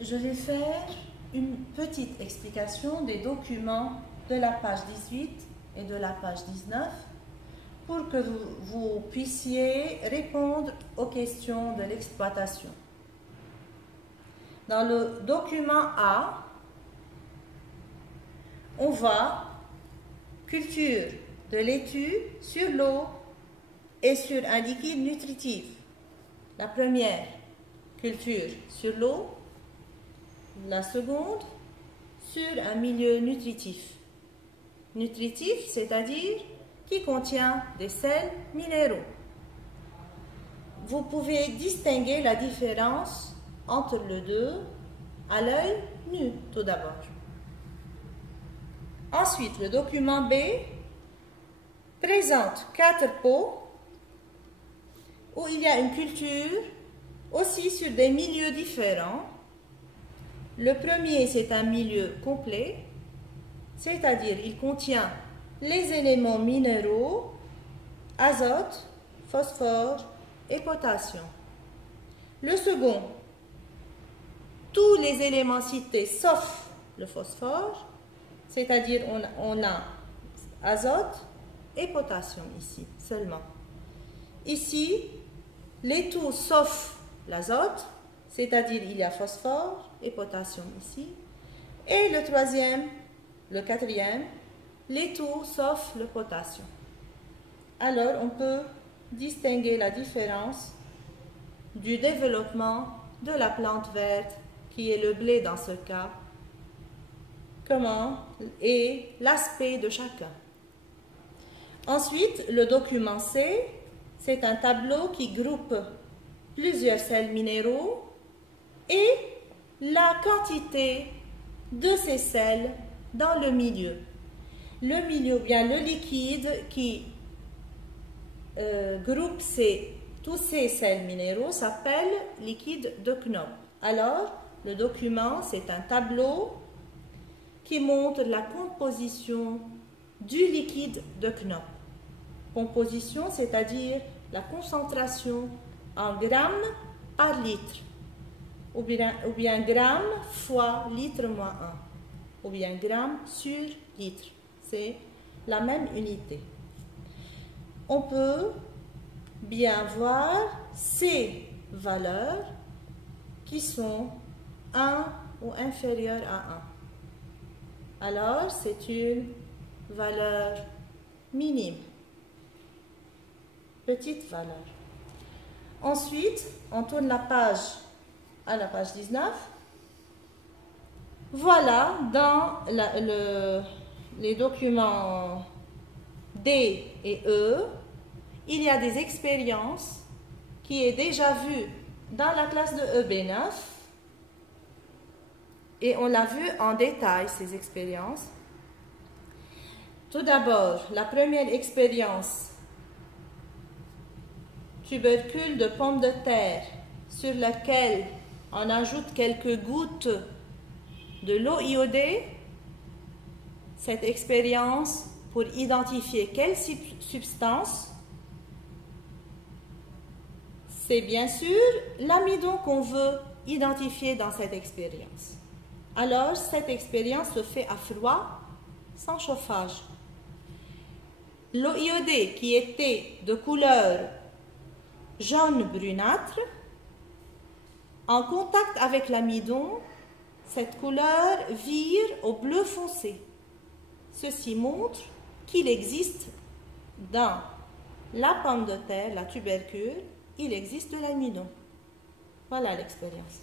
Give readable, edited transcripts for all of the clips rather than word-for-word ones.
Je vais faire une petite explication des documents de la page 18 et de la page 19 pour que vous puissiez répondre aux questions de l'exploitation. Dans le document A, on voit culture de laitue sur l'eau et sur un liquide nutritif. La première, culture sur l'eau. La seconde, sur un milieu nutritif. Nutritif, c'est-à-dire qui contient des sels minéraux. Vous pouvez distinguer la différence entre les deux à l'œil nu, tout d'abord. Ensuite, le document B présente 4 pots où il y a une culture aussi sur des milieux différents. Le premier, c'est un milieu complet, c'est-à-dire il contient les éléments minéraux, azote, phosphore et potassium. Le second, tous les éléments cités sauf le phosphore, c'est-à-dire on a azote et potassium ici seulement. Ici, les tout sauf l'azote, c'est-à-dire il y a phosphore et potassium ici. Et le troisième, le quatrième, les tout sauf le potassium. Alors, on peut distinguer la différence du développement de la plante verte, qui est le blé dans ce cas, comment et l'aspect de chacun. Ensuite, le document C, c'est un tableau qui groupe plusieurs sels minéraux et la quantité de ces sels dans le milieu. Le milieu, bien le liquide qui groupe tous ces sels minéraux s'appelle liquide de Knopp. Alors, le document, c'est un tableau qui montre la composition du liquide de Knopp. Composition, c'est-à-dire la concentration en grammes par litre, ou bien grammes fois litre moins 1, ou bien grammes sur litre. C'est la même unité. On peut bien voir ces valeurs qui sont 1 ou inférieures à 1. Alors, c'est une valeur minime, petite valeur. Ensuite, on tourne la page à la page 19. Voilà, dans les documents D et E, il y a des expériences qui est déjà vue dans la classe de EB9 et on l'a vu en détail ces expériences. Tout d'abord, la première expérience, tubercule de pomme de terre sur laquelle on ajoute quelques gouttes de l'eau iodée. Cette expérience pour identifier quelle substance, c'est bien sûr l'amidon qu'on veut identifier dans cette expérience. Alors, cette expérience se fait à froid, sans chauffage. L'eau iodée qui était de couleur jaune brunâtre, en contact avec l'amidon, cette couleur vire au bleu foncé. Ceci montre qu'il existe dans la pomme de terre, la tubercule, il existe de l'amidon. Voilà l'expérience.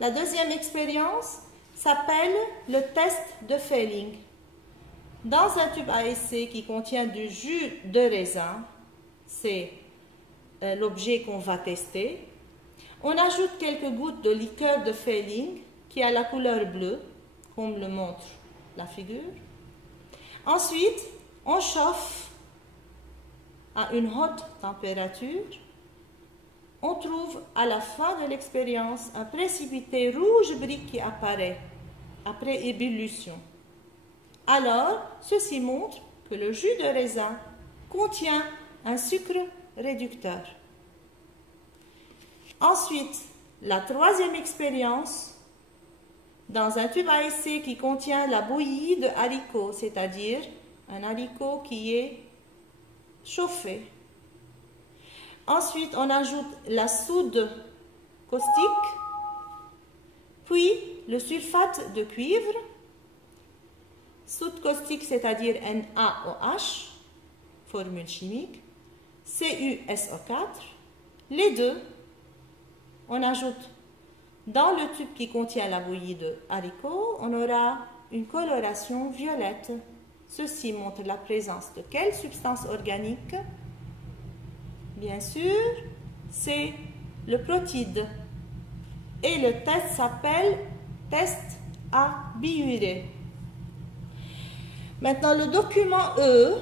La deuxième expérience s'appelle le test de Fehling. Dans un tube à essai qui contient du jus de raisin, c'est l'objet qu'on va tester, on ajoute quelques gouttes de liqueur de Fehling qui a la couleur bleue, comme le montre la figure. Ensuite, on chauffe à une haute température. On trouve à la fin de l'expérience un précipité rouge brique qui apparaît après ébullition. Alors, ceci montre que le jus de raisin contient un sucre réducteur. Ensuite, la troisième expérience dans un tube à essai qui contient la bouillie de haricots, c'est-à-dire un haricot qui est chauffé. Ensuite, on ajoute la soude caustique, puis le sulfate de cuivre, soude caustique, c'est-à-dire NaOH, formule chimique, CuSO4. Les deux, on ajoute dans le tube qui contient la bouillie de haricots, on aura une coloration violette. Ceci montre la présence de quelle substance organique? Bien sûr, c'est le protide. Et le test s'appelle test à biurée. Maintenant, le document E,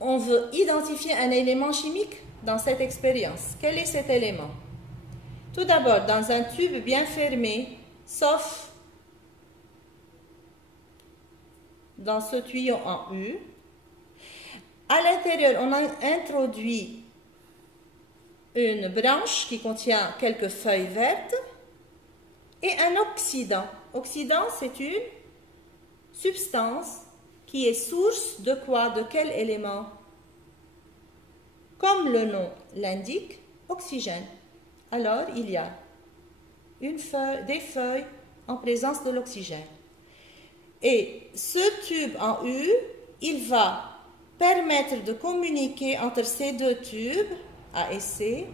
on veut identifier un élément chimique dans cette expérience. Quel est cet élément? Tout d'abord, dans un tube bien fermé, sauf dans ce tuyau en U, à l'intérieur, on a introduit une branche qui contient quelques feuilles vertes et un oxydant. Oxydant, c'est une substance qui est source de quoi? De quel élément? Comme le nom l'indique, oxygène. Alors, il y a des feuilles en présence de l'oxygène. Et ce tube en U, il va permettre de communiquer entre ces deux tubes à essai.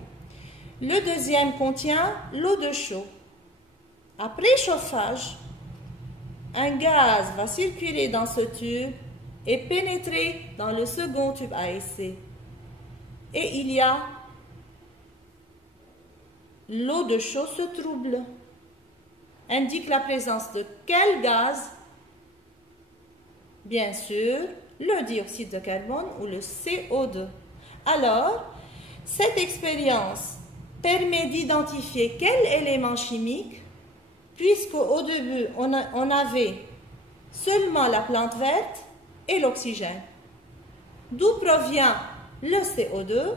Le deuxième contient l'eau de chaud. Après chauffage, un gaz va circuler dans ce tube et pénétrer dans le second tube à essai. Et il y a l'eau de chaud se trouble. Indique la présence de quel gaz? Bien sûr, le dioxyde de carbone ou le CO2. Alors, cette expérience permet d'identifier quel élément chimique, puisqu'au début, on avait seulement la plante verte et l'oxygène. D'où provient le CO2?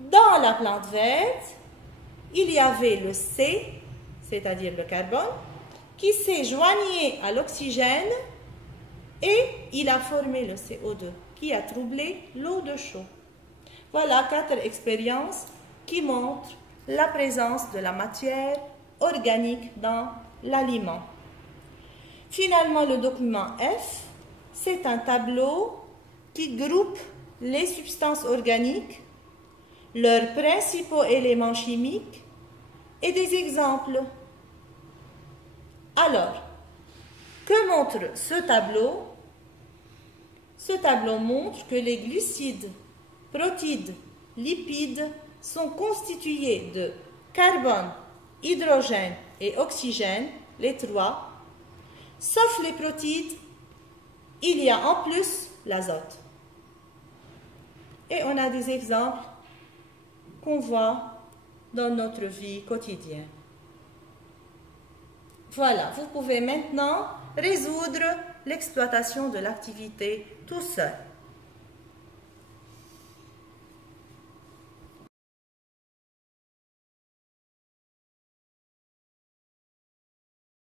Dans la plante verte, il y avait le C, c'est-à-dire le carbone, qui s'est joigné à l'oxygène et il a formé le CO2 qui a troublé l'eau de chaud. Voilà 4 expériences qui montrent la présence de la matière organique dans l'aliment. Finalement, le document F, c'est un tableau qui groupe les substances organiques, leurs principaux éléments chimiques et des exemples. Alors, que montre ce tableau? Ce tableau montre que les glucides, protides, lipides sont constitués de carbone, hydrogène et oxygène, les trois. Sauf les protides, il y a en plus l'azote. Et on a des exemples qu'on voit dans notre vie quotidienne. Voilà, vous pouvez maintenant résoudre l'exploitation de l'activité tout seul.